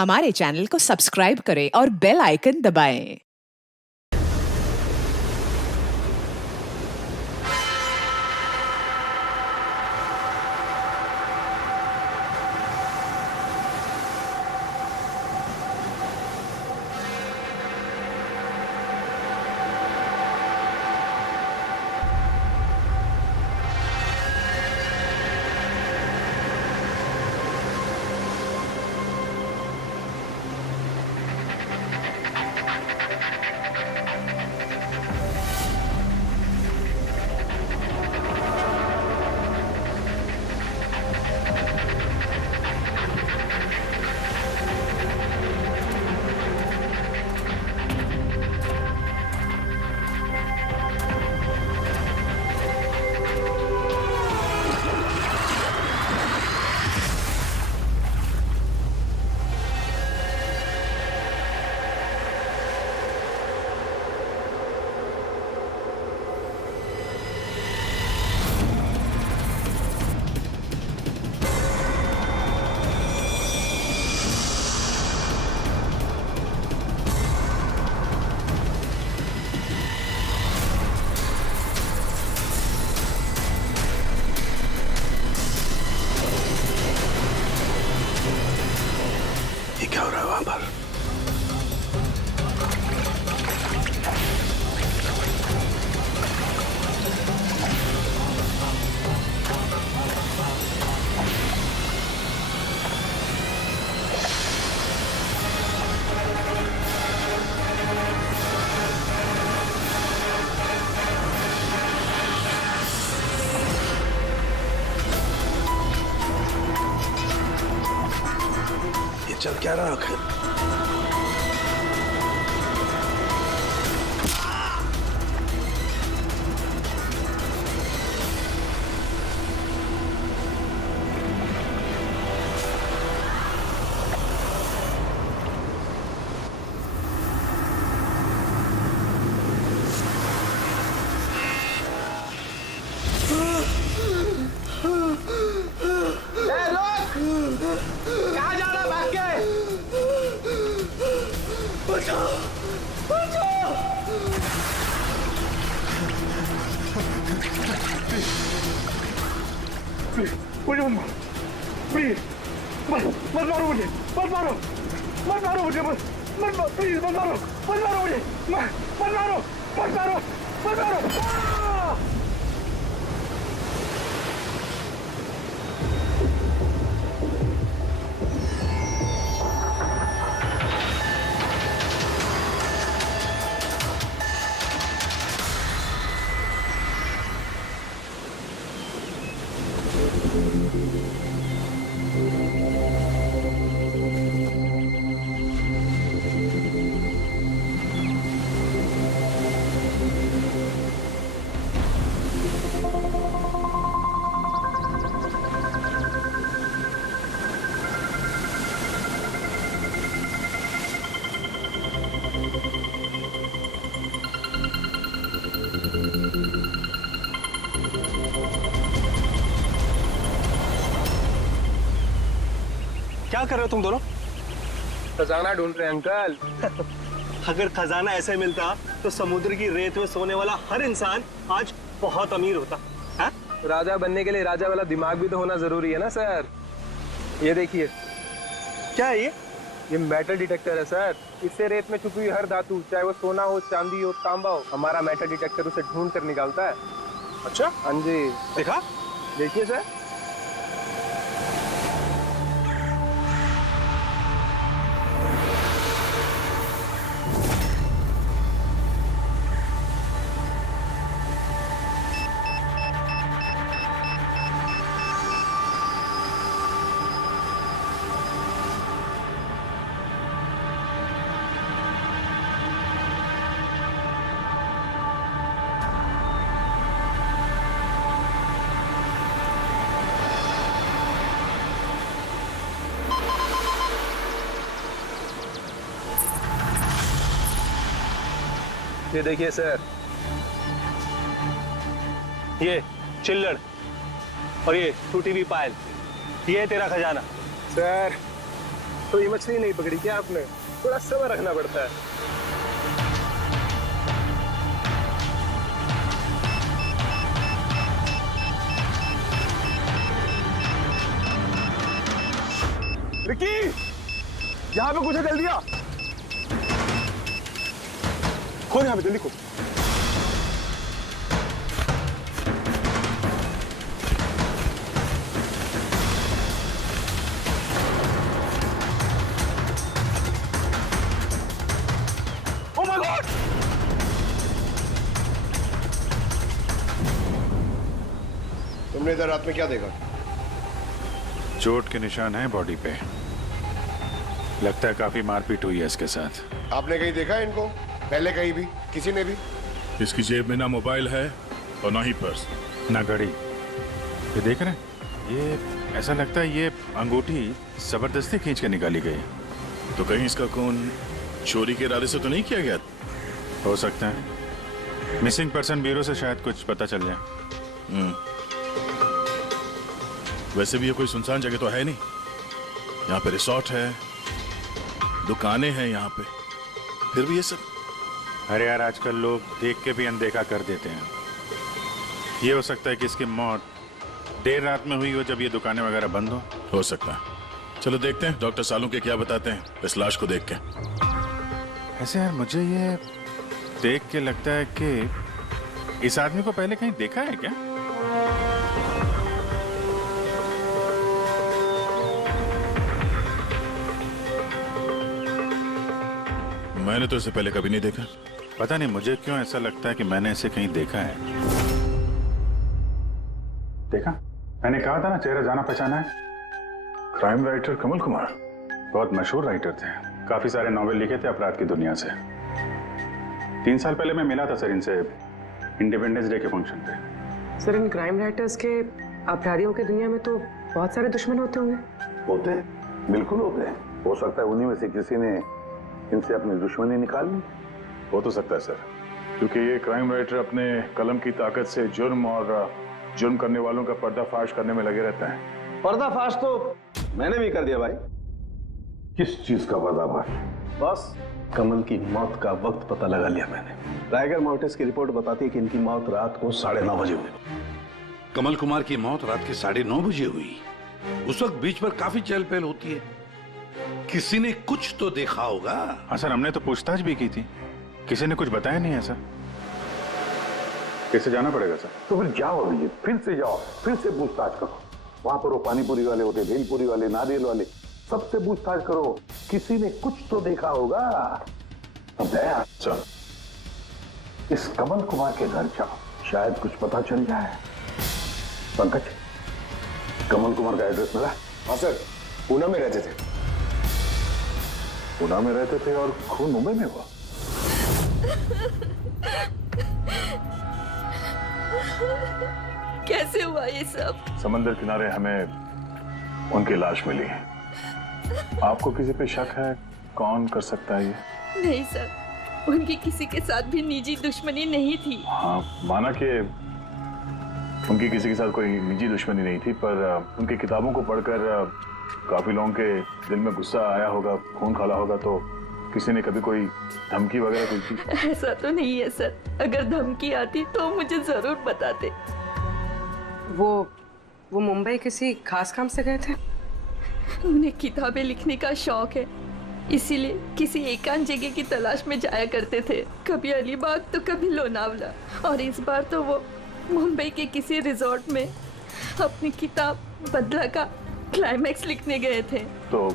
हमारे चैनल को सब्सक्राइब करें और बेल आइकन दबाएं। क्या हो रहा है वहां पर? ये चल क्या रहा आखिर? कहाँ जा रहा भाग के? बचाओ! बचाओ! प्लीज, मुझे मत मारो। प्लीज, मत मारो मुझे, मत मारो, मत मारो मुझे, मत मारो, प्लीज मत मारो, मत मारो मुझे, मत मारो, मत मारो, मत मारो। क्या कर रहे हो तुम दोनों? खजाना ढूंढ रहे हैं अंकल। अगर खजाना ऐसे मिलता तो समुद्र की रेत में सोने वाला हर इंसान आज बहुत अमीर होता है? राजा बनने के लिए राजा वाला दिमाग भी तो होना जरूरी है ना सर। ये देखिए, क्या है ये मेटल डिटेक्टर है सर। इससे रेत में छुपी हुई हर धातु, चाहे वो सोना हो, चांदी हो, तांबा हो, हमारा मेटल डिटेक्टर उसे ढूंढ कर निकालता है। अच्छा, हाँ जी, देखा? देखिए सर। ये देखिए सर, ये चिल्लड़ और ये टूटी हुई पायल, ये है तेरा खजाना। सर तो ये मछली नहीं पकड़ी क्या आपने? थोड़ा सब्र रखना पड़ता है। रिकी, यहाँ पे कुछ है, जल्दी आ। खोल यहाँ पे, जल्दी खोल। Oh my God! तुमने इधर रात में क्या देखा? चोट के निशान हैं बॉडी पे। लगता है काफी मारपीट हुई है इसके साथ। आपने कहीं देखा है इनको पहले? कहीं भी किसी ने भी? इसकी जेब में ना मोबाइल है और ना ही पर्स, ना घड़ी। ये देख रहे हैं, ये ऐसा लगता है ये अंगूठी जबरदस्ती खींच के निकाली गई। तो कहीं इसका खून चोरी के इरादे से तो नहीं किया गया? हो सकता है। मिसिंग पर्सन ब्यूरो से शायद कुछ पता चल जाए। वैसे भी ये कोई सुनसान जगह तो है नहीं। यहाँ पे रिसोर्ट है, दुकानें हैं यहाँ पे, फिर भी ये सब। अरे यार, आजकल लोग देख के भी अनदेखा कर देते हैं। ये हो सकता है कि इसकी मौत देर रात में हुई हो, जब ये दुकानें वगैरह बंद हो सकता है। चलो देखते हैं डॉक्टर सालुंके क्या बताते हैं इस लाश को देख के। ऐसे यार, मुझे ये देख के लगता है कि इस आदमी को पहले कहीं देखा है क्या? मैंने तो इसे पहले कभी नहीं देखा। पता नहीं मुझे क्यों ऐसा लगता है कि मैंने इसे कहीं देखा है। देखा, मैंने कहा था ना, चेहरा जाना पहचाना है। क्राइम राइटर कमल कुमार बहुत मशहूर राइटर थे, काफी सारे नॉवेल लिखे थे अपराध की दुनिया से। 3 साल पहले मैं मिला था सर इनसे इंडिपेंडेंस डे के फंक्शन पे। सर, इन क्राइम राइटर्स के अपराधियों की दुनिया में तो बहुत सारे दुश्मन होते होंगे। होते हैं, बिल्कुल होते हैं। हो सकता है उन्हीं में से किसी ने इनसे अपनी दुश्मनी निकाल ली। हो तो सकता है सर, क्योंकि ये क्राइम राइटर अपने कलम की ताकत से जुर्म और जुर्म करने वालों का पर्दाफाश करने में लगे रहते हैं। पर्दाफाश तो मैंने भी कर दिया भाई। किस चीज का पर्दाफाश? बस कमल की मौत का वक्त पता लगा लिया मैंने। टाइगर मोटर्स की रिपोर्ट बताती है कि इनकी मौत रात को 9:30 बजे हुई। कमल कुमार की मौत रात के 9:30 बजे हुई। उस वक्त बीच पर काफी चहल पहल होती है। किसी ने कुछ तो देखा होगा। हाँ सर, हमने तो पूछताछ भी की थी, किसी ने कुछ बताया नहीं है सर। कैसे जाना पड़ेगा सर? तो फिर जाओ अभिजीत, फिर से जाओ, फिर से पूछताछ करो। वहां पर वो पानीपुरी वाले होते, भेलपुरी वाले, नारियल वाले, सबसे पूछताछ करो। किसी ने कुछ तो देखा होगा। अब दया सर, इस कमल कुमार के घर जाओ, शायद कुछ पता चल जाए। पंकज, कमल कुमार का एड्रेस मिला? हाँ सर, पूना में रहते थे। पूना में रहते थे और खून मुंबई में हुआ। कैसे हुआ ये सब? समंदर किनारे हमें उनकी लाश मिली है। आपको किसी पे शक है? कौन कर सकता है ये? नहीं सर, उनकी किसी के साथ भी निजी दुश्मनी नहीं थी। हाँ, माना कि उनकी किसी के साथ कोई निजी दुश्मनी नहीं थी, पर उनकी किताबों को पढ़कर काफी लोगों के दिल में गुस्सा आया होगा, खून खौला होगा, तो किसी ने कभी कोई धमकी वगैरह दी थी? ऐसा तो नहीं है सर, अगर धमकी आती तो मुझे जरूर बताते। वो मुंबई किसी खास काम से गए थे? उन्हें किताबें लिखने का शौक है, इसीलिए किसी एकांत जगह की तलाश में जाया करते थे। कभी अलीबाग तो कभी लोनावला, और इस बार तो वो मुंबई के किसी रिजॉर्ट में अपनी किताब बदला का क्लाइमैक्स लिखने गए थे। तो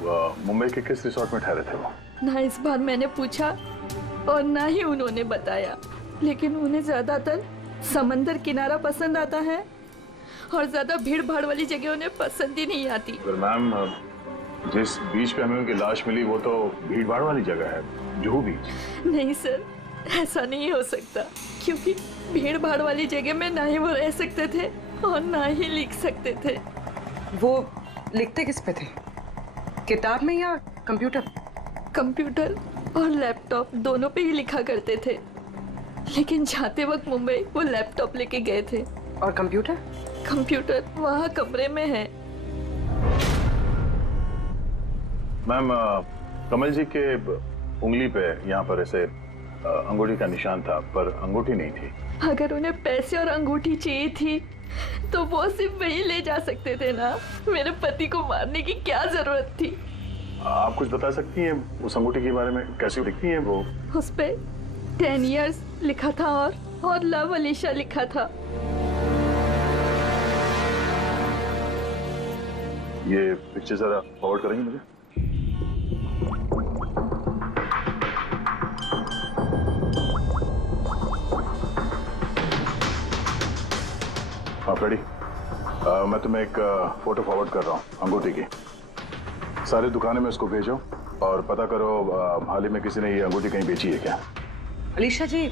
मुंबई के किस रिसोर्ट में ठहरे थे वो? ना इस बार मैंने पूछा और ना ही उन्होंने बताया, लेकिन उन्हें ज्यादातर समंदर किनारा पसंद आता है और ज्यादा भीड़ भाड़ वाली जगह उन्हें पसंद ही नहीं आती। मैम, जिस बीच पे हमें उनकी लाश मिली वो तो भीड़ भाड़ वाली जगह है, जुहू बीच। नहीं सर, ऐसा नहीं हो सकता, क्योंकि भीड़ भाड़ वाली जगह में ना ही वो रह सकते थे और ना ही लिख सकते थे। वो लिखते किस पे थे, किताब में या कंप्यूटर? कंप्यूटर और लैपटॉप दोनों पे ही लिखा करते थे, लेकिन जाते वक्त मुंबई वो लैपटॉप लेके गए थे। और कंप्यूटर? कंप्यूटर वहाँ कमरे में है। मैम, कमल जी के उंगली पे यहाँ पर ऐसे अंगूठी का निशान था, पर अंगूठी नहीं थी। अगर उन्हें पैसे और अंगूठी चाहिए थी तो वो सिर्फ वही ले जा सकते थे ना। मेरे पति को मारने की क्या जरूरत थी? आप कुछ बता सकती हैं उस अंगूठी के बारे में? कैसी दिखती है वो? उस पे 10 years लिखा था और लव अलीशा लिखा था। ये पिक्चर जरा फॉरवर्ड करेंगे मुझे? हाँ फ्रेडी, मैं तुम्हें एक फोटो फॉरवर्ड कर रहा हूँ अंगूठी की। सारी दुकानों में इसको भेजो और पता करो हाल ही में किसी ने ये अंगूठी कहीं बेची है क्या। अलीशा जी,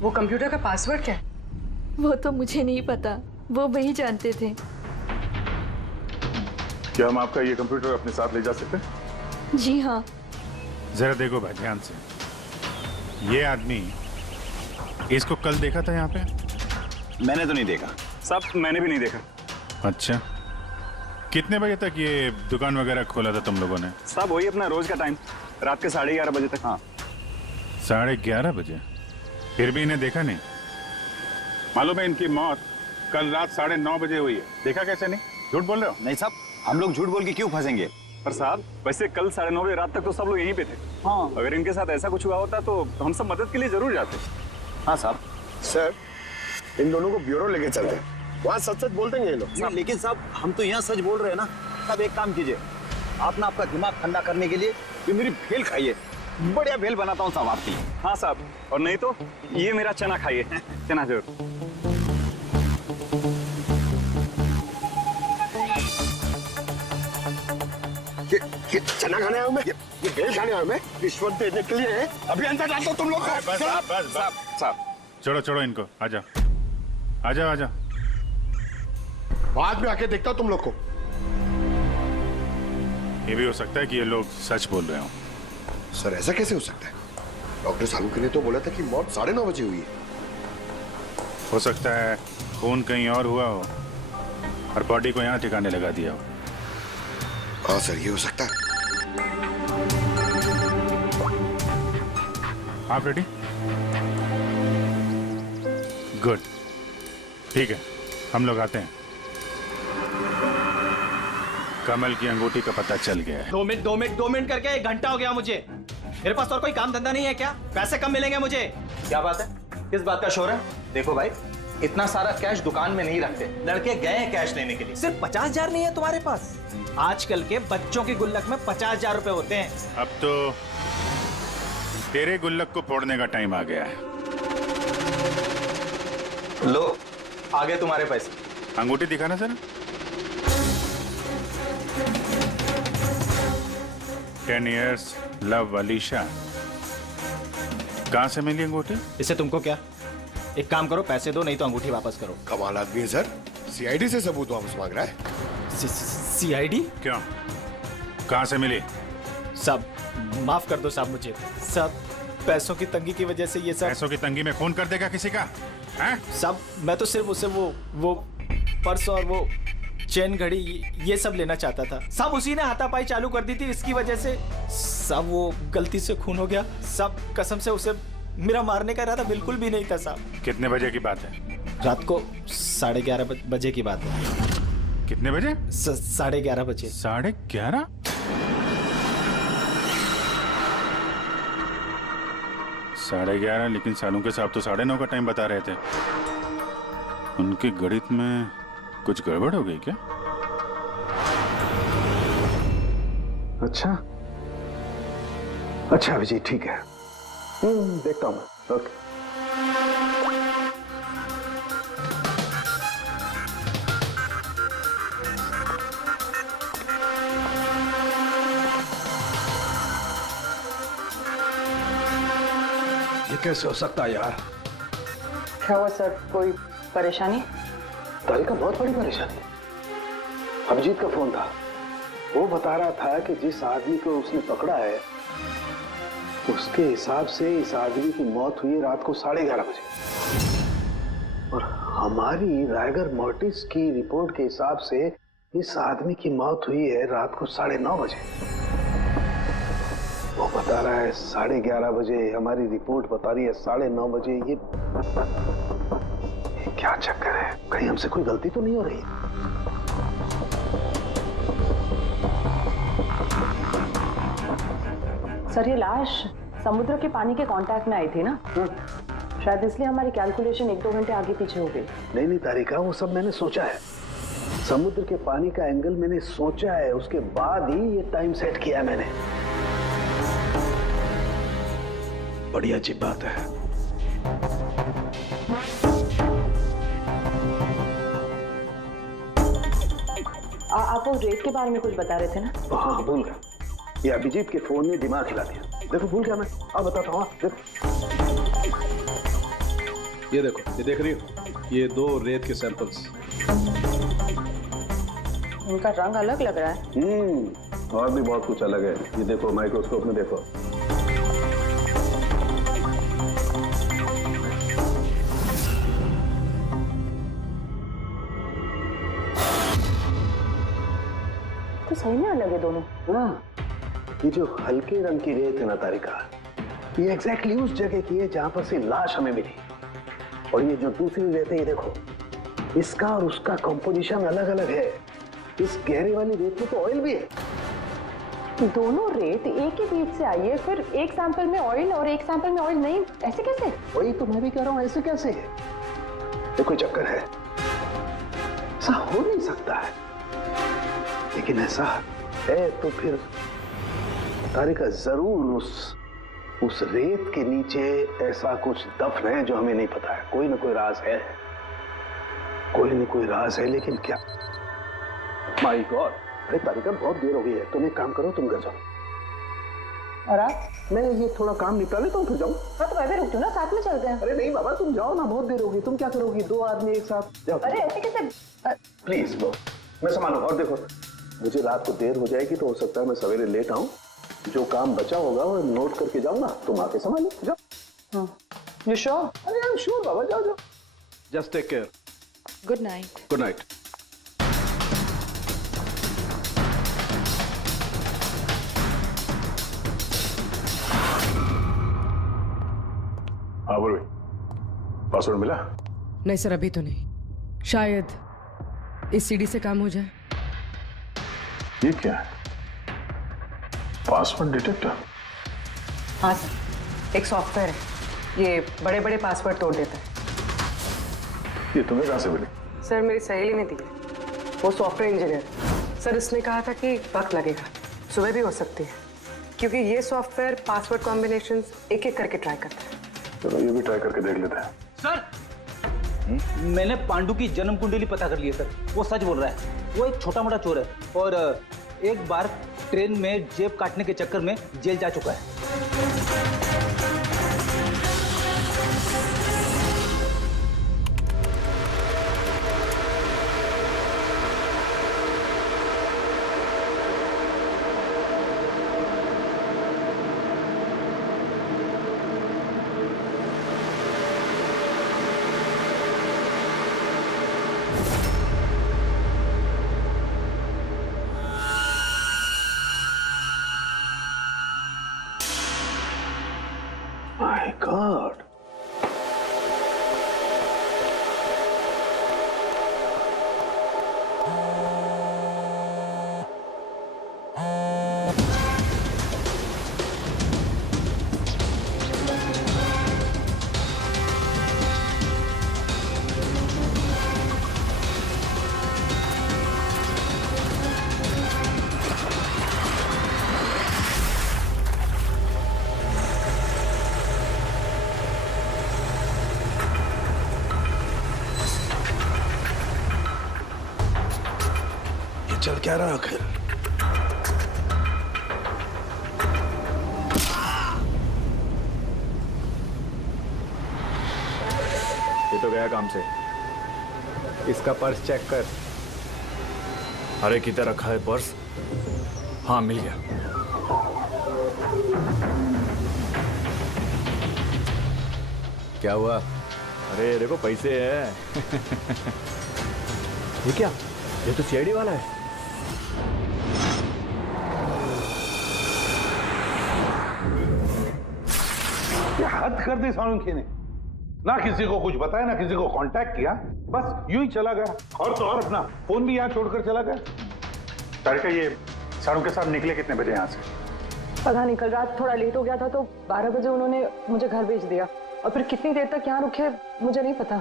वो कंप्यूटर का पासवर्ड क्या है? वो तो मुझे नहीं पता, वो वही जानते थे। क्या हम आपका ये कंप्यूटर अपने साथ ले जा सकते हैं? जी हाँ। जरा देखो भाई ध्यान से, ये आदमी, इसको कल देखा था यहाँ पे? मैंने तो नहीं देखा साहब, मैंने भी नहीं देखा। अच्छा, कितने बजे तक ये दुकान वगैरह खोला था तुम लोगों ने? साहब वही अपना रोज का टाइम, रात के 11:30 बजे तक। हाँ 11:30 बजे? फिर भी इन्हें देखा नहीं? मालूम है इनकी मौत कल रात 9:30 बजे हुई है। देखा कैसे नहीं? झूठ बोल रहे हो? नहीं साहब, हम लोग झूठ बोल के क्यों फंसेंगे? पर साहब वैसे कल 9:30 बजे रात तक तो सब लोग यहीं पे थे। हाँ, अगर इनके साथ ऐसा कुछ हुआ होता तो हम सब मदद के लिए जरूर जाते। हाँ साहब। सर, इन दोनों को ब्यूरो लेके चलते हैं, वहाँ सच सच बोल देंगे ये लोग। लेकिन साहब हम तो यहाँ सच बोल रहे हैं ना। साहब एक काम कीजिए, आप ना आपका दिमाग ठंडा करने के लिए ये मेरी भेल खाइए, बढ़िया भेल बनाता हूँ साहब आपकी। हाँ साहब, और नहीं तो ये मेरा चना खाइए, चना जरूर। ये चना खाने आया हूँ मैं, ये भेल खाने आया हूँ मैं, रिश्वत देने के लिए है। अभी अंदर डाल दो तुम लोग। साहब छोड़ो इनको, आजा आजा आजा। बाद में आके देखता हूँ तुम लोग को। ये भी हो सकता है कि ये लोग सच बोल रहे हो। सर ऐसा कैसे हो सकता है? डॉक्टर सालुंके ने तो बोला था कि मौत 9:30 बजे हुई है। हो सकता है खून कहीं और हुआ हो और बॉडी को यहाँ ठिकाने लगा दिया हो। हाँ सर, ये हो सकता है। आप रेडी? गुड, ठीक है, हम लोग आते हैं। कमल की अंगूठी का पता चल गया है। 2 मिनट करके 1 घंटा हो गया मुझे। मेरे पास और कोई काम धंधा नहीं है क्या? पैसे कम मिलेंगे मुझे। क्या बात है? किस बात का शोर है? देखो भाई, इतना सारा कैश दुकान में नहीं रखते, लड़के गए हैं कैश लेने के लिए। सिर्फ 50,000 नहीं है तुम्हारे पास? आजकल के बच्चों की गुल्लक में 50,000 रुपए होते हैं। अब तो तेरे गुल्लक को फोड़ने का टाइम आ गया है। लो, आ गए तुम्हारे पैसे। अंगूठी दिखाना सर। 10 years love Alisha. कहां से मिली अंगूठी? इससे तुमको क्या? एक काम करो, पैसे दो, नहीं तो अंगूठी वापस करो। कमाल आदमी है सर, सीआईडी से सबूत वापस मांग रहा है। सीआईडी? क्यों, कहां से मिली? सब माफ कर दो साहब मुझे। सब पैसों की तंगी की वजह से ये सब। पैसों की तंगी में खून कर देगा किसी का? हैं? सब मैं तो सिर्फ उसे वो पर्स और वो चेन घड़ी ये सब लेना चाहता था। सब उसी ने हाथापाई चालू कर दी थी, इसकी वजह से सब वो गलती से खून हो गया। सब कसम से उसे मेरा मारने का इरादा बिल्कुल भी नहीं था साहब। कितने बजे की बात है? रात को 11:30 बजे की बात है। कितने बजे? 11:30 बजे। 11:30? साढ़े 11, लेकिन सालुंके साहब तो 9:30 का टाइम बता रहे थे। उनके गणित में कुछ गड़बड़ हो गई क्या? अच्छा अभिजीत, ठीक है, देखता हूं मैं। ओके। ये कैसे हो सकता है यार? क्या हुआ सर, कोई परेशानी? तारिका बहुत बड़ी परेशानी। अभिजीत का फोन था, वो बता रहा था कि जिस आदमी को उसने पकड़ा है उसके हिसाब से इस आदमी की मौत हुई रात को 11:30 बजे, और हमारी रायगर मोर्टिस की रिपोर्ट के हिसाब से इस आदमी की मौत हुई है रात को 9:30 बजे। है 11:30 बजे, हमारी रिपोर्ट बता रही है 9:30 बजे। ये क्या चक्कर है? कहीं हमसे कोई गलती तो नहीं हो रही? सर ये लाश समुद्र के पानी के कांटेक्ट में आई थी ना, शायद इसलिए हमारी कैलकुलेशन 1-2 घंटे आगे पीछे हो गई। नहीं तारिका, वो सब मैंने सोचा है। समुद्र के पानी का एंगल मैंने सोचा है, उसके बाद ही ये टाइम सेट किया मैंने। बड़ी अजीब बात है। आप वो रेट के बारे में कुछ बता रहे थे ना? हाँ भूल गया, ये अभिजीत के फोन ने दिमाग हिला दिया। देखो भूल गया मैं, अब बताता हूँ। ये देखो, ये देख रही हो, ये 2 रेत के सैंपल्स। इनका रंग अलग लग रहा है। और भी बहुत कुछ अलग है। ये देखो, माइक्रोस्कोप में देखो। तो सही में अलग है दोनों। हाँ, ये जो हल्के रंग की रेत है ना तारिका, ये एग्जैक्टली उस जगह की है जहां पर से लाश हमें मिली। और ये जो दूसरी रेत है, ये देखो, इसका और उसका कंपोजिशन अलग अलग है। इस गहरे वाली रेत में तो ऑयल भी है। दोनों रेत एक ही बीच से आई है, फिर एक सैंपल में ऑयल और एक सैंपल में ऑयल नहीं, ऐसे कैसे? वही तो मैं भी कह रहा हूँ, ऐसे कैसे? ये कोई चक्कर है? ऐसा हो नहीं सकता है। लेकिन ऐसा है तो फिर तारिका जरूर उस रेत के नीचे ऐसा कुछ दफन है जो हमें नहीं पता है। कोई ना कोई राज है, कोई ना कोई राज है, लेकिन क्या? माय गॉड, अरे तारिका बहुत देर हो गई है, तुम एक काम करो, तुम घर जाओ। और आप? मैं ये थोड़ा काम निपटा लेता हूँ, फिर जाऊँ। हाँ तो मैं भी रुक जाऊँ ना, साथ में चलते हैं। अरे नहीं बाबा, तुम जाओ ना, बहुत देर होगी। तुम क्या करोगी? 2 आदमी एक साथ जाओ। अरे ऐसे कैसे? प्लीज लो, मैं संभालूं। और देखो, मुझे रात को देर हो जाएगी तो हो सकता है मैं सवेरे लेट आऊं। जो काम बचा होगा वो नोट करके जाऊंगा, तुम आके संभालो। जाओ। You sure? अरे आई एम श्योर बाबा, जाओ जाओ। Just take care. Good night. Good night. हाँ बोलो, पासवर्ड मिला? नहीं सर, अभी तो नहीं। शायद इस सीडी से काम हो जाए। ये क्या है? Password detector? हाँ सर, एक सॉफ्टवेयर है, ये बड़े बड़े पासवर्ड तोड़ देता है। ये तुम्हें कहाँ से मिली? सर मेरी सहेली ने दी है, वो सॉफ्टवेयर इंजीनियर। सर इसने कहा था कि वक्त लगेगा, सुबह भी हो सकती है, क्योंकि ये सॉफ्टवेयर पासवर्ड कॉम्बिनेशंस एक एक करके ट्राई करता है। चलो ये भी ट्राई करके देख लेते हैं। सर मैंने पांडु की जन्म कुंडली पता कर ली है सर, वो सच बोल रहा है। वो एक छोटा मोटा चोर है और एक बार ट्रेन में जेब काटने के चक्कर में जेल जा चुका है। My God. चल क्या रहा आखिर? ये तो गया काम से। इसका पर्स चेक कर। अरे किधर रखा है पर्स? हाँ मिल गया। क्या हुआ? अरे देखो पैसे हैं। ये क्या? ये तो सीआईडी वाला है। क्या हद कर दी सालुंखे ने, ना किसी को कुछ बताया, ना किसी को कांटेक्ट किया, बस यूं ही चला गया। और तो और अपना फोन भी यहाँ छोड़कर चला गया। तारिका, ये सालुंखे साहब निकले कितने बजे यहाँ से? पता नहीं, कल रात थोड़ा लेट हो गया था तो 12 बजे उन्होंने मुझे घर भेज दिया, और फिर कितनी देर तक यहाँ रुके मुझे नहीं पता।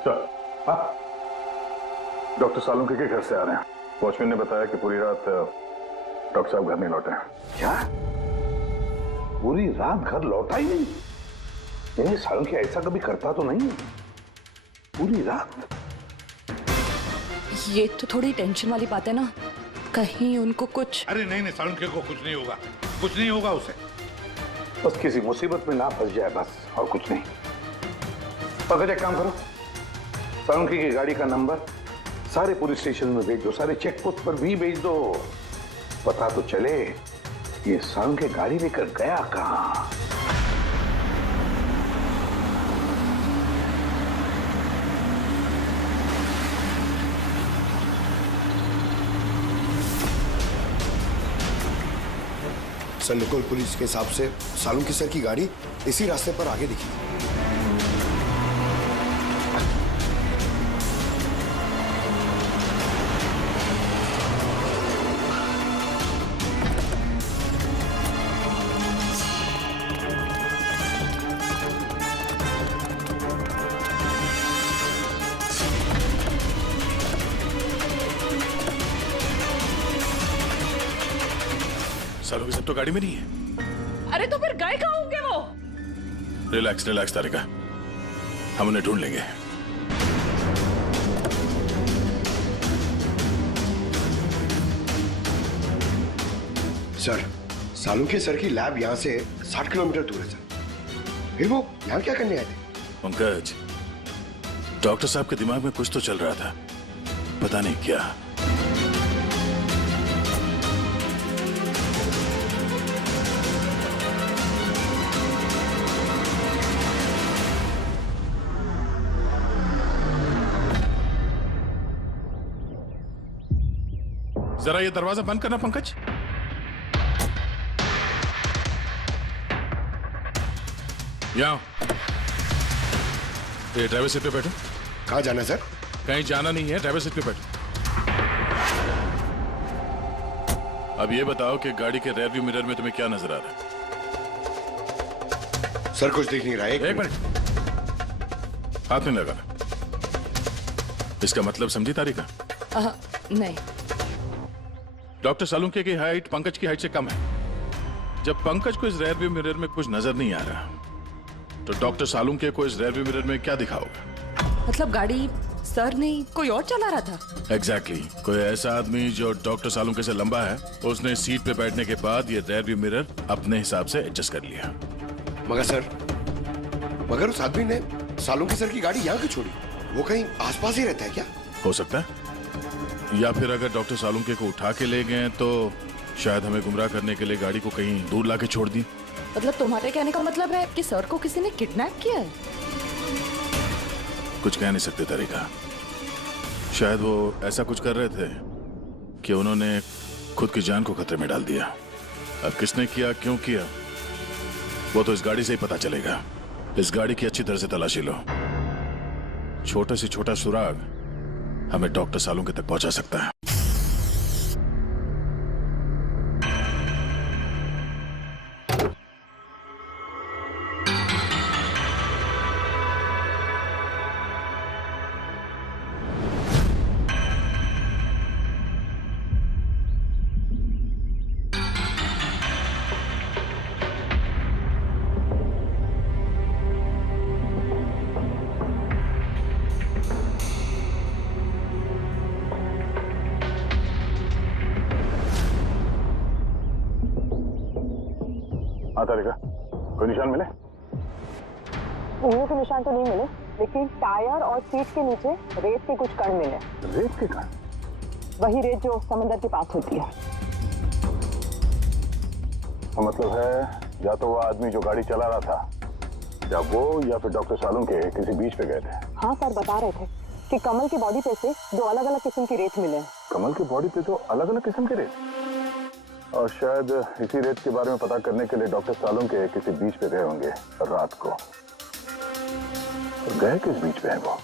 चल, हाँ, डॉक्टर सालुंखे के घर से आ रहे हैं। वॉचमैन ने बताया कि पूरी रात डॉक्टर साहब घर नहीं लौटे। क्या? पूरी रात घर लौटा ही नहीं? नहीं, सालुंखे ऐसा कभी करता तो नहीं। पूरी रात? ये तो थोड़ी टेंशन वाली बात है ना, कहीं उनको कुछ। अरे नहीं, सालुंखे को कुछ नहीं होगा, कुछ नहीं होगा उसे। बस किसी मुसीबत में ना फंस जाए, बस, और कुछ नहीं। पकड़, एक काम करो, सालुंखे की गाड़ी का नंबर सारे पुलिस स्टेशन में भेज दो, सारे चेक पोस्ट पर भी भेज दो। पता तो चले ये सालुंखे गाड़ी लेकर गया कहां। सर, लोकल पुलिस के हिसाब से सालुंखे सर की गाड़ी इसी रास्ते पर आगे दिखी। सालुंखे सब तो गाड़ी में नहीं है। अरे तो फिर गए कहाँ होंगे वो? रिलैक्स रिलैक्स तारिका, हम उन्हें ढूंढ लेंगे। सर, सालुंखे सर की लैब यहाँ से 60 किलोमीटर दूर है सर। फिर वो यहाँ क्या करने आए थे? पंकज, डॉक्टर साहब के दिमाग में कुछ तो चल रहा था, पता नहीं क्या। जरा ये दरवाजा बंद करना पंकज। यहाँ ये ड्राइवर सीट पे बैठो। कहाँ जाना है सर? कहीं जाना नहीं है, ड्राइवर सीट पे बैठो। अब ये बताओ कि गाड़ी के रेयर व्यू मिरर में तुम्हें क्या नजर आ रहा है? सर, कुछ दिख नहीं रहा है। एक मिनट, हाथ में लगाना। इसका मतलब समझी तारिका? नहीं। डॉक्टर सालुंखे की हाइट पंकज की हाइट से कम है। जब पंकज को इस रेयर व्यू मिरर में कुछ नजर नहीं आ रहा, तो डॉक्टर सालुंखे को इस रेयर व्यू मिरर में क्या दिखा होगा? मतलब गाड़ी सर नहीं कोई और चला रहा था? एग्जैक्टली कोई ऐसा आदमी जो डॉक्टर सालुंखे से लंबा है, उसने सीट पे बैठने के बाद ये रेयर व्यू मिरर अपने हिसाब से एडजस्ट कर लिया। मगर उस आदमी ने सालुंखे सर की गाड़ी यहाँ क्यों छोड़ी? वो कहीं आसपास ही रहता है क्या? हो सकता है, या फिर अगर डॉक्टर सालुंखे को उठा के ले गए तो शायद हमें गुमराह करने के लिए गाड़ी को कहीं दूर लाके छोड़ दी। मतलब तुम्हारे कहने का मतलब है कि सर को किसी ने किडनैप किया है? कुछ कह नहीं सकते तरीका। शायद वो ऐसा कुछ कर रहे थे कि उन्होंने खुद की जान को खतरे में डाल दिया। अब किसने किया, क्यों किया, वो तो इस गाड़ी से ही पता चलेगा। इस गाड़ी की अच्छी तरह से तलाशी लो। छोटे से छोटा सुराग हमें डॉक्टर सालुंखे तक पहुंचा सकता है। तारिका, कोई निशान मिले? उंगलियों के निशान तो नहीं मिले, लेकिन टायर और सीट के नीचे रेत के कुछ कण मिले। रेत के कण? वही रेत जो समंदर के पास होती है। तो मतलब है या तो वो आदमी जो गाड़ी चला रहा था, या वो, या फिर डॉक्टर सालुंखे किसी बीच पे गए थे। हाँ सर, बता रहे थे कि कमल की बॉडी पे से 2 अलग अलग किस्म की रेत मिले हैं। कमल की बॉडी पे तो अलग अलग किस्म के रेत? और शायद इसी रेत के बारे में पता करने के लिए डॉक्टर सालों के किसी बीच पे गए होंगे रात को। तो गए किस बीच पे है वो?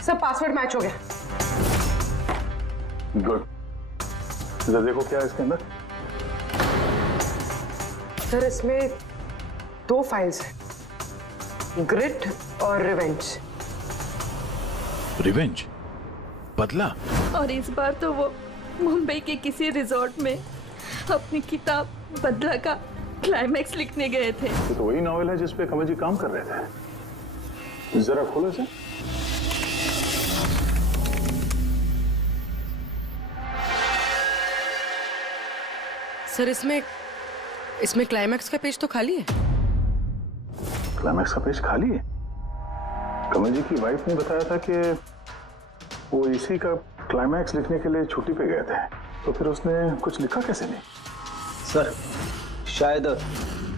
सर पासवर्ड मैच हो गया। गुड। जरा देखो क्या है इसके अंदर। सर इसमें 2 फाइल्स हैं, ग्रिट और रिवेंज। रिवेंज? बदला? और इस बार तो वो मुंबई के किसी रिजॉर्ट में अपनी किताब बदला का क्लाइमैक्स लिखने गए थे। तो वही नॉवेल है जिसपे कमल जी काम कर रहे थे। जरा खोलो इसे। सर इसमें क्लाइमैक्स का पेज तो खाली है। क्लाइमैक्स का पेज खाली है? कमल जी की वाइफ ने बताया था कि वो इसी का क्लाइमैक्स लिखने के लिए छुट्टी पे गए थे, तो फिर उसने कुछ लिखा कैसे नहीं? सर शायद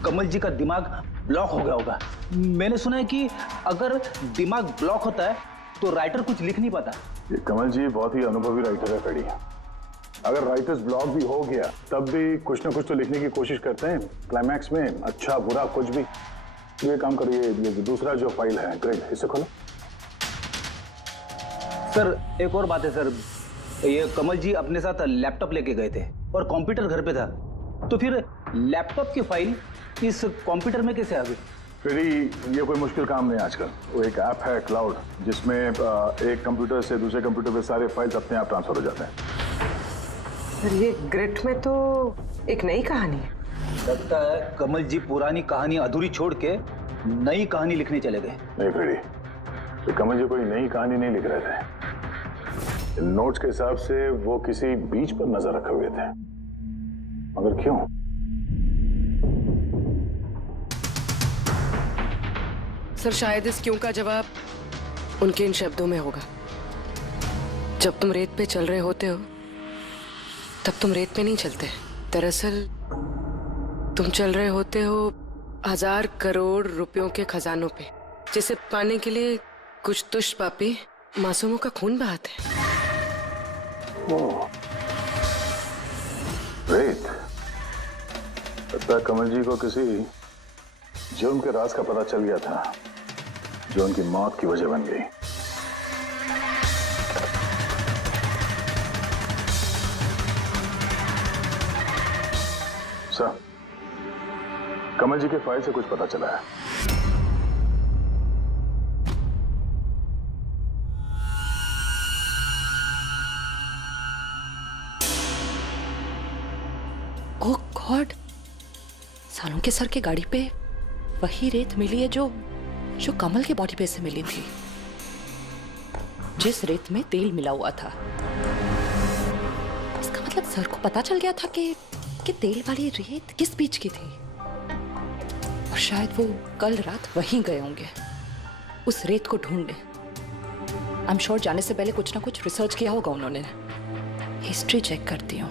कमल जी का दिमाग ब्लॉक हो गया होगा। मैंने सुना है कि अगर दिमाग ब्लॉक होता है तो राइटर कुछ लिख नहीं पाता। ये कमल जी बहुत ही अनुभवी राइटर है कड़ी। अगर राइटर्स ब्लॉक भी हो गया तब भी कुछ ना कुछ तो लिखने की कोशिश करते हैं क्लाइमैक्स में, अच्छा बुरा कुछ भी। ये काम करिए, ये दूसरा जो फाइल है ग्रेड, इसे खोलो। सर एक और बात है सर, ये कमल जी अपने साथ लैपटॉप लेके गए थे और कंप्यूटर घर पे था, तो फिर लैपटॉप की फाइल इस कंप्यूटर में कैसे आ गई? फिर ये कोई मुश्किल काम नहीं आजकल। वो एक ऐप है क्लाउड, जिसमें एक कंप्यूटर से दूसरे कंप्यूटर पे सारे फाइल्स अपने आप ट्रांसफर हो जाते हैं। सर ये ग्रिट में तो एक नई कहानी है। लगता है कमल जी पुरानी कहानी अधूरी छोड़ के नई कहानी लिखने चले गए। नहीं फ्रेडी, तो कमल जी कोई नई कहानी नहीं लिख रहे थे। नोट्स के हिसाब से वो किसी बीच पर नजर रखे हुए थे, मगर क्यों? सर शायद इस क्यों का जवाब उनके इन शब्दों में होगा। जब तुम रेत पे चल रहे होते हो तब तुम रेत पे नहीं चलते। दरअसल तुम चल रहे होते हो 1000 करोड़ रुपयों के खजानों पे, जिसे पाने के लिए कुछ तुष्ट पापी मासूमों का खून बहाते हैं। रेत? लगता है कमल जी को किसी जुर्म के राज का पता चल गया था, जो उनकी मौत की वजह बन गई। सर, कमल जी के फाइल से कुछ पता चला है। ओह गॉड, सालों के सर के गाड़ी पे वही रेत मिली है जो कमल के बॉडी पे से मिली थी, जिस रेत में तेल मिला हुआ था। इसका मतलब सर को पता चल गया था कि तेल वाली रेत किस बीच की थी, और शायद वो कल रात वहीं गए होंगे उस रेत को ढूंढने। आई एम श्योर जाने से पहले कुछ ना कुछ रिसर्च किया होगा उन्होंने। हिस्ट्री चेक करती हूँ।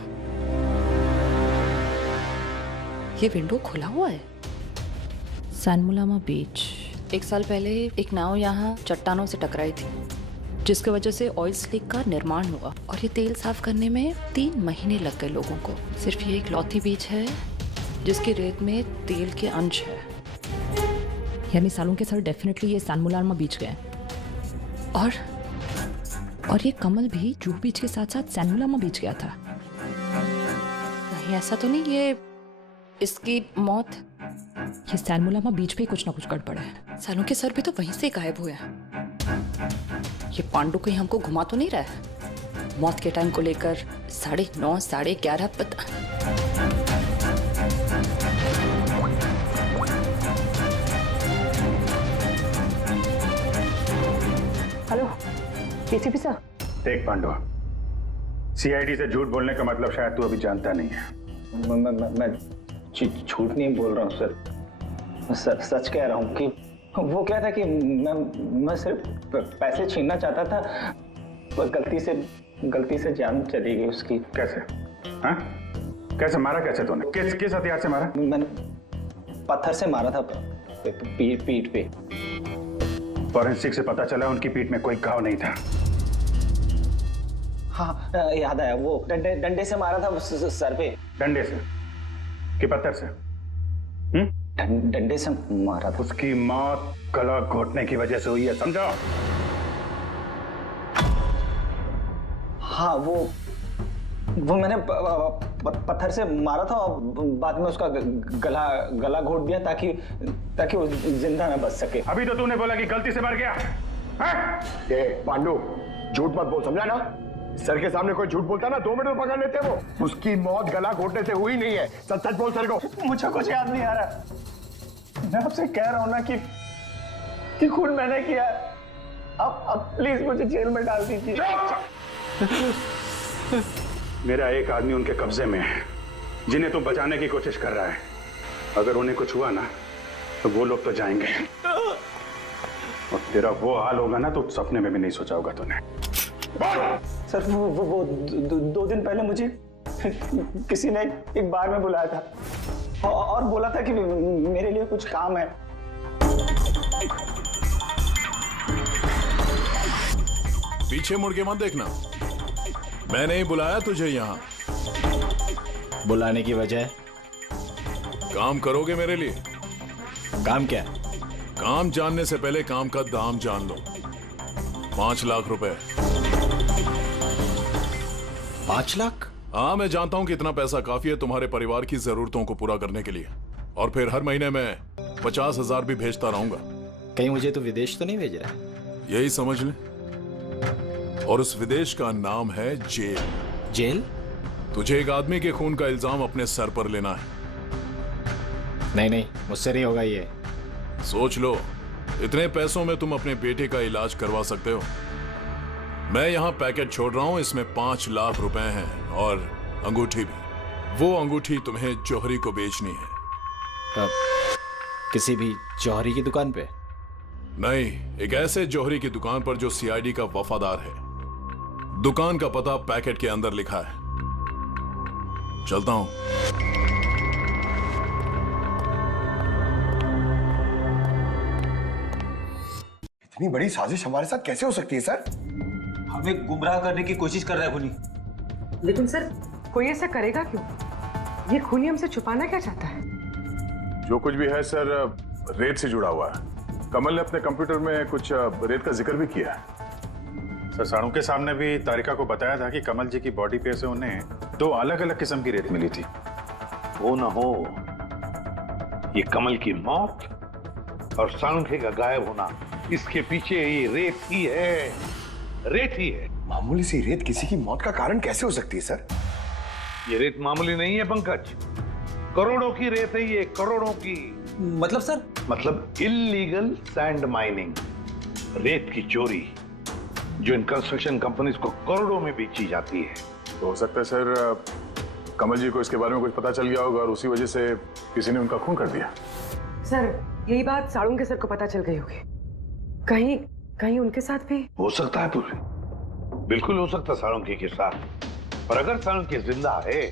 ये विंडो खुला हुआ है। सैनमुलामा बीच। 1 साल पहले एक नाव यहाँ चट्टानों से टकराई थी, जिसकी वजह से ऑयल स्लिक का निर्माण हुआ, और ये तेल साफ करने में 3 महीने लग गए लोगों को। सिर्फ ये एक लौती बीच है जिसकी रेत में तेल के अंश है। यानी सालों के सर डेफिनेटली ये सैनमुलामा बीच गए, और ये कमल भी जूहू बीच के साथ साथ सैनमुलामा बीच गया था। नहीं ऐसा तो नहीं, ये इसकी मौत, ये सैनमुलामा बीच पे कुछ ना कुछ गड़बड़ है। सालों के सर भी तो वहीं से गायब हुए हैं। ये पांडु कहीं हमको घुमा तो नहीं रहा है? मौत के टाइम को लेकर 9:30 11:30 पता। Hello ACP sir. देख पांडु, सीआईडी से झूठ बोलने का मतलब शायद तू अभी जानता नहीं है। मैं झूठ नहीं बोल रहा हूँ सर, सच कह रहा हूँ कि वो क्या था कि मैं सिर्फ पैसे छीनना चाहता था, पर गलती से जान चली गई उसकी। कैसे? हाँ? कैसे मारा? कैसे तूने? किस हथियार से मारा? मैंने पत्थर से मारा था पीठ पे। फॉरेंसिक से पता चला उनकी पीठ में कोई घाव नहीं था। हाँ याद आया, वो डंडे से मारा था सर पे। डंडे से कि पत्थर से? डंडे से मारा था। उसकी मौत गला घोटने की वजह से हुई है, समझो? हाँ वो मैंने पत्थर से मारा था और बाद में उसका गला घोट दिया ताकि वो जिंदा न बच सके। अभी तो तूने बोला कि गलती से मर गया। ये पांडु, झूठ मत बोल, समझा ना? सर के सामने कोई झूठ बोलता ना 2 मिनट में पकड़ लेते वो। उसकी मौत गला घोटने से हुई नहीं है। सच सच बोल सर को। मुझे कुछ याद नहीं आ रहा। मैं आपसे कह रहा हूं ना कि खून मैंने किया। अब प्लीज मुझे जेल में डाल दीजिए। मेरा एक आदमी उनके कब्जे में है जिन्हें तू बचाने की कोशिश कर रहा है। अगर उन्हें कुछ हुआ ना तो वो लोग तो जाएंगे और तेरा वो हाल होगा ना तो सपने में भी नहीं सोचा होगा तूने। सर वो 2 दिन पहले मुझे किसी ने एक बार में बुलाया था और बोला था कि मेरे लिए कुछ काम है। पीछे मुड़ के मत देखना, मैंने ही बुलाया तुझे यहाँ। बुलाने की वजह? काम करोगे मेरे लिए? काम क्या? काम जानने से पहले काम का दाम जान लो। 5 लाख रुपए। 5 लाख? हाँ, मैं जानता हूं कि इतना पैसा काफी है तुम्हारे परिवार की जरूरतों को पूरा करने के लिए, और फिर हर महीने में 50,000 भी भेजता रहूंगा। कहीं मुझे तो विदेश तो नहीं भेज रहा? यही समझ ले। और उस विदेश का नाम है जेल। जेल? तुझे एक आदमी के खून का इल्जाम अपने सर पर लेना है। नहीं, मुझसे नहीं होगा ये। सोच लो, इतने पैसों में तुम अपने बेटे का इलाज करवा सकते हो। मैं यहाँ पैकेट छोड़ रहा हूँ, इसमें 5 लाख रुपए हैं और अंगूठी भी। वो अंगूठी तुम्हें जौहरी को बेचनी है। किसी भी जौहरी की दुकान पे? नहीं, एक ऐसे जौहरी की दुकान पर जो सीआईडी का वफादार है। दुकान का पता पैकेट के अंदर लिखा है। चलता हूं। इतनी बड़ी साजिश हमारे साथ कैसे हो सकती है सर? हमें गुमराह करने की कोशिश कर रहा है खूनी। लेकिन सर, कोई ऐसा करेगा क्यों? ये खूनी हमसे छुपाना क्या चाहता है? जो कुछ भी है सर, रेत से जुड़ा हुआ है। कमल ने अपने कंप्यूटर में कुछ रेत का जिक्र भी किया है। सर, साड़ू के सामने भी तारिका को बताया था कि कमल जी की बॉडी पे से उन्हें 2 अलग-अलग किस्म की रेत मिली थी। वो ना हो, ये कमल की मौत और सांखे का गायब होना, इसके पीछे ये रेत ही है। रेत ही है। मामूली सी रेत किसी की मौत का कारण कैसे हो सकती है सर? ये रेत मामूली नहीं है पंकज, करोड़ों की रेत है ये, करोड़ों की। मतलब सर? मतलब इल्लीगल सैंड माइनिंग, रेत की चोरी, जो इन कंस्ट्रक्शन कंपनीज को करोड़ों में बेची जाती है। तो हो सकता है सर, कमल जी को इसके बारे में कुछ पता चल गया होगा और उसी वजह से किसी ने उनका खून कर दिया। सर, यही बात साड़ू के सर को पता चल गई होगी। कहीं उनके साथ भी हो सकता है पूरी, बिल्कुल हो सकता है साळुंखे के साथ। पर अगर साळुंखे जिंदा है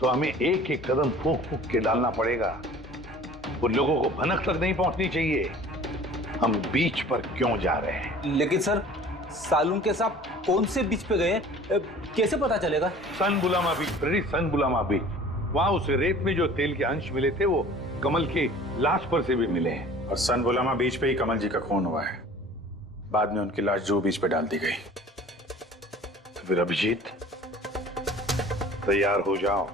तो हमें एक एक कदम फूंक फूंक के डालना पड़ेगा। उन लोगों को भनक तक नहीं पहुंचनी चाहिए हम बीच पर क्यों जा रहे हैं। लेकिन सर, साळुंखे साहब कौन से बीच पे गए, कैसे पता चलेगा? सन बुलामा बीच, सन बुलामा बीच। वहां उस रेत में जो तेल के अंश मिले थे वो कमल के लाश पर से भी मिले हैं। और सन बुलामा बीच पे ही कमल जी का खून हुआ है। बाद में उनकी लाश जो बीच पे डाल दी गई। तो फिर अभिजीत, तैयार हो जाओ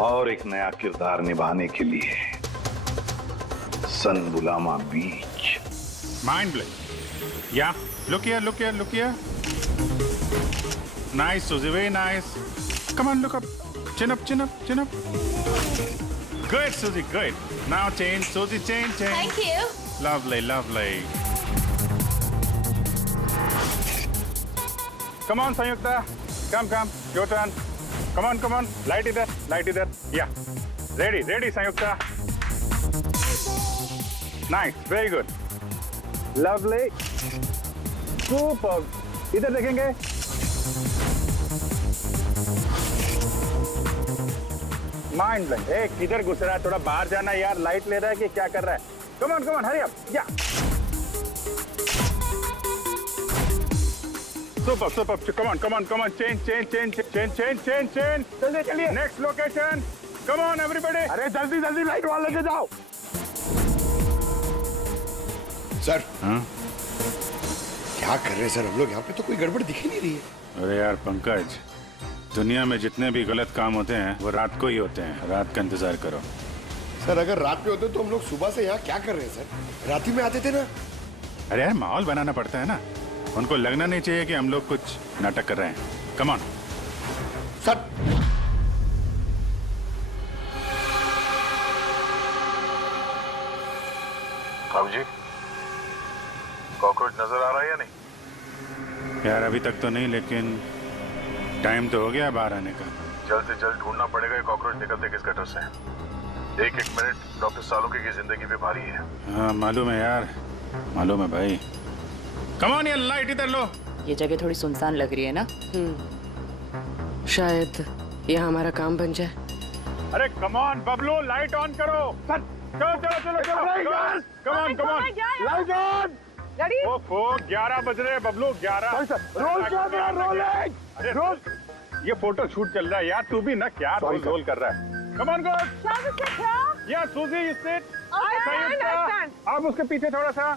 और एक नया किरदार निभाने के लिए। सन बुलामा बीच। Mind blowing. या look here. Nice, Suzy, very nice. Come on, look up. Chin up. Good, Suzy, good. Now change, Suzy, change. Thank you. Lovely. Come on, Sanyukta. Come. Your turn. Come on. Light either. Yeah. Ready, Sanyukta. Nice, very good. Lovely. Super. इधर देखेंगे। Mind blank. एक किधर घुस रहा है, थोड़ा बाहर जाना यार। लाइट ले रहा है कि क्या कर रहा है? Come on hurry up. या super super, come on come on come on, change change change change change change change, चलिए चलिए, next location, come on everybody. अरे जल्दी जल्दी लाइट वाले लेके जाओ। सर हाँ क्या कर रहे हैं सर हम लोग यहाँ पे? तो कोई गड़बड़ दिख ही नहीं रही है। अरे यार पंकज, दुनिया में जितने भी गलत काम होते हैं वो रात को ही होते हैं। रात का इंतजार करो। सर अगर रात में होते तो हम लोग सुबह से यहाँ क्या कर रहे हैं सर? रात ही में आते थे ना। अरे यार माहौल बनाना पड़ता है ना, उनको लगना नहीं चाहिए कि हम लोग कुछ नाटक कर रहे हैं। Come on sir. अब जी कॉकरोच नजर आ रहा है या नहीं? यार अभी तक तो नहीं, लेकिन टाइम तो हो गया बाहर आने का। जल्द से जल्द ढूंढना पड़ेगा ये कॉकरोच निकलते किस गटर से। एक एक मिनट डॉक्टर सालुंके की जिंदगी पे भारी है। हाँ मालूम है यार, मालूम है भाई। कम ऑन, ये लाइट इधर लो। ये जगह थोड़ी सुनसान लग रही है ना? शायद यहाँ हमारा काम बन जाए। अरे come on Bablu, light on करो। सर चलो चलो चलो चलो, कम on come on, light on. ओफो 11 बज रहे हैं बबलू, 11। Roll camera rolling. अरे रोल, ये फोटो शूट चल रहा है यार, तू भी ना क्या रोल कर रहा है। Come on good. या सूजी यू सिट। आप उसके पीछे थोड़ा सा।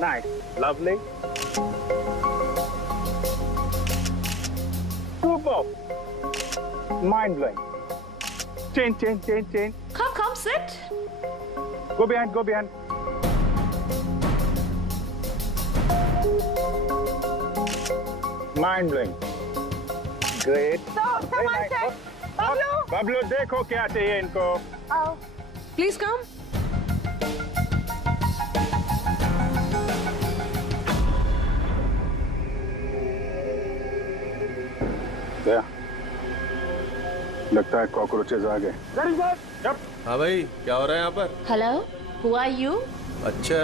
Nice, lovely, super, mind blowing. Change change change change. Come, sit. Go behind, go behind. Mind blowing. Great. Very nice. Bablu देखो क्या चाहिए इनको। Please come. क्या लगता है कॉकरोचेज आ गए। हाँ भाई, क्या हो रहा है यहाँ पर? Hello, who are you? अच्छा,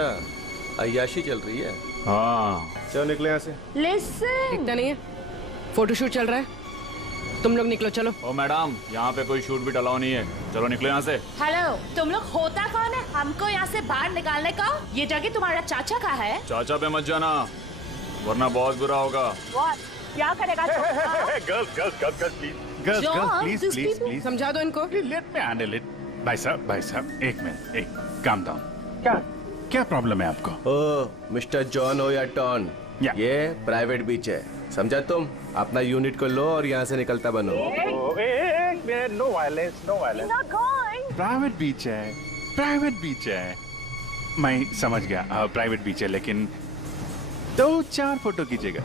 अय्याशी चल रही है। हाँ चलो निकले यहाँ से। Listen. दिखता नहीं है, फोटोशूट चल रहा है। तुम लोग निकलो चलो। ओ मैडम, यहाँ पे कोई शूट भी अलाउ नहीं है, चलो निकलो यहाँ से। हेलो, तुम लोग होता कौन है हमको यहाँ से बाहर निकालने का? ये जगह तुम्हारा चाचा का है। चाचा पे मत जाना वरना बहुत बुरा होगा। क्या करेगा? Girls girls girls girls please, girls John, girls please these please people- please, समझा दो इनको। Let me handle it. भाई साहब एक मिनट, एक काम डाउन। क्या प्रॉब्लम है आपको? ओ मिस्टर जॉन हो या टॉन, ये प्राइवेट बीच है, समझा तुम? अपना यूनिट को लो और यहाँ से निकलता बनो। No violence, no violence. Private beach है, प्राइवेट बीच है। मैं समझ गया, प्राइवेट बीच है, लेकिन 2-4 फोटो खींचेगा,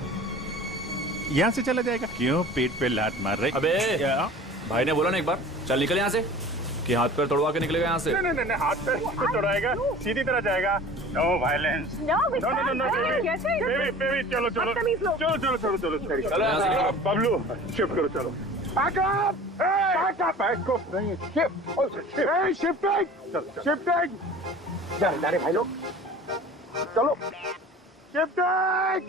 यहाँ से चला जाएगा। क्यों पेट पे लात मार रहे? अबे भाई ने बोला ना एक बार चल निकल यहाँ से, कि हाथ पैर तोड़वा के निकलेगा यहाँ से। नहीं नहीं नहीं, हाथ पैर क्यों तोड़ाएगा, सीधी तरह जाएगा। No violence, no no no, baby चलो चलो चलो चलो चलो चलो चलो यहाँ से। बबलू शिफ्ट करो, चलो बैकअप बैकअप नहीं, शिफ्ट शिफ्टिंग शिफ्टिंग। अरे भाई लोग चलो शिफ्टिंग।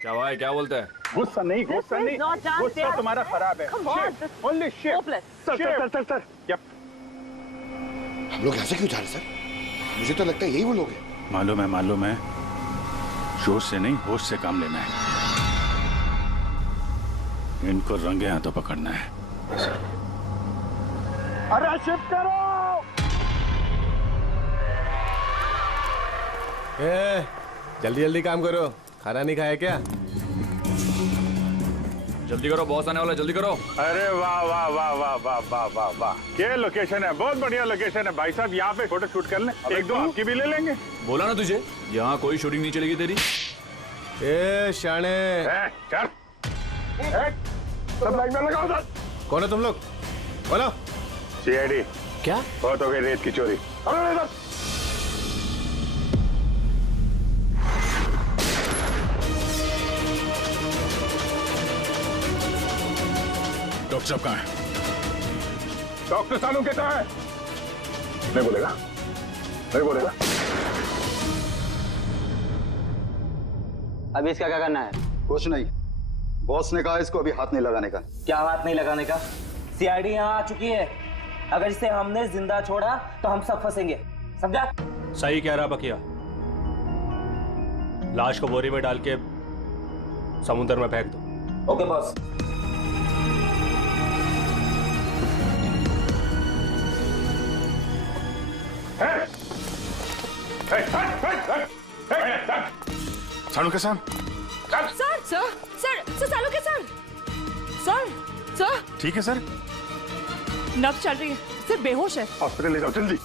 क्या भाई क्या बोलते हैं? गुस्सा नहीं, गुस्सा नहीं, गुस्सा तुम्हारा खराब है। Only shift. Sir yup. हम लोग ऐसे क्यों जा रहे सर? मुझे तो लगता है यही वो लोग हैं। मालूम है, जोश से नहीं होश से काम लेना है। इनको रंगे हाथों पकड़ना है। अरे शिफ्ट करो। जल्दी जल्दी काम करो, खाना नहीं खाया क्या? जल्दी करो, बॉस आने वाला, जल्दी करो। अरे वाह वाह वाह वाह वाह वाह वाह वाह, ये लोकेशन है, बहुत बढ़िया लोकेशन है भाई साहब। यहाँ पे फोटो शूट कर लें, एक दो आपकी भी ले लेंगे। बोला ना तुझे, यहाँ कोई शूटिंग नहीं चलेगी तेरी। ए शाने, चल सब लाइन में लगाओ। सर कौन है तुम लोग? बोलो। सीआईडी। क्या? बहुत हो गई रेत की चोरी। डॉक्टर साहब कहाँ है? डॉक्टर सालुंके कहाँ है? नहीं बोलेगा, नहीं बोलेगा। अभी इसका क्या करना है? कुछ नहीं, बॉस ने कहा इसको अभी हाथ नहीं लगाने का। क्या हाथ नहीं लगाने का? सीआईडी यहाँ आ चुकी है, अगर इसे हमने जिंदा छोड़ा तो हम सब फंसेंगे, समझा? सही कह रहा बकिया, लाश को बोरी में डाल के समुद्र में फेंक दो। Okay boss. सानू के साथ सर सालू के सर ठीक है सर। नब्ज चल रही है, सिर्फ बेहोश है। हॉस्पिटल ले जाओ जल्दी।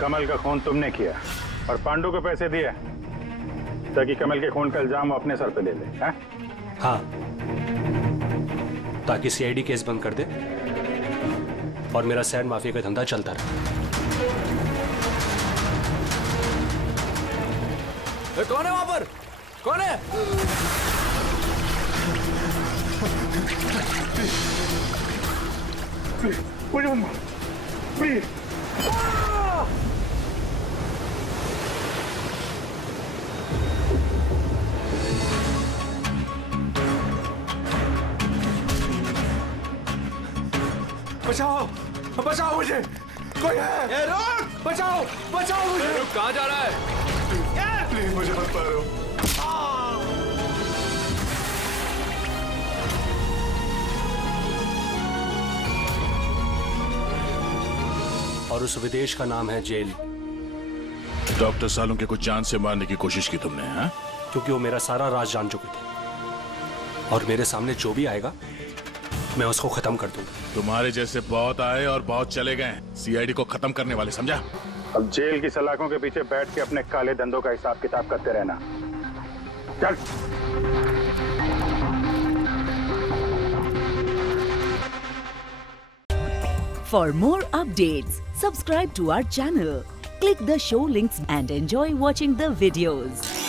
कमल का खून तुमने किया और पांडु को पैसे दिए ताकि कमल के खून का इल्जाम वो अपने सर पे ले ले, हैं? हाँ, ताकि सीआईडी केस बंद कर दे और मेरा सैंड माफिया का धंधा चलता रहे। कौन है वहां पर? कौन है? प्लीज बचाओ बचाओ मुझे, कोई है? रुक! बचाओ बचाओ मुझे। रुक, कहाँ जा रहा है? प्लीज मुझे मत मारो। और उस विदेश का नाम है जेल। डॉक्टर सालू के कुछ जान से मारने की कोशिश की तुमने, हाँ? क्योंकि वो मेरा सारा राज जान चुके थे और मेरे सामने जो भी आएगा मैं उसको खत्म कर दूंगा। तुम्हारे जैसे बहुत आए और बहुत चले गए, सीआईडी को खत्म करने वाले, समझा? अब जेल की सलाखों के पीछे बैठ के अपने काले धंधों का हिसाब किताब करते रहना। चल। For more updates, subscribe to our channel, click the show links and enjoy watching the videos.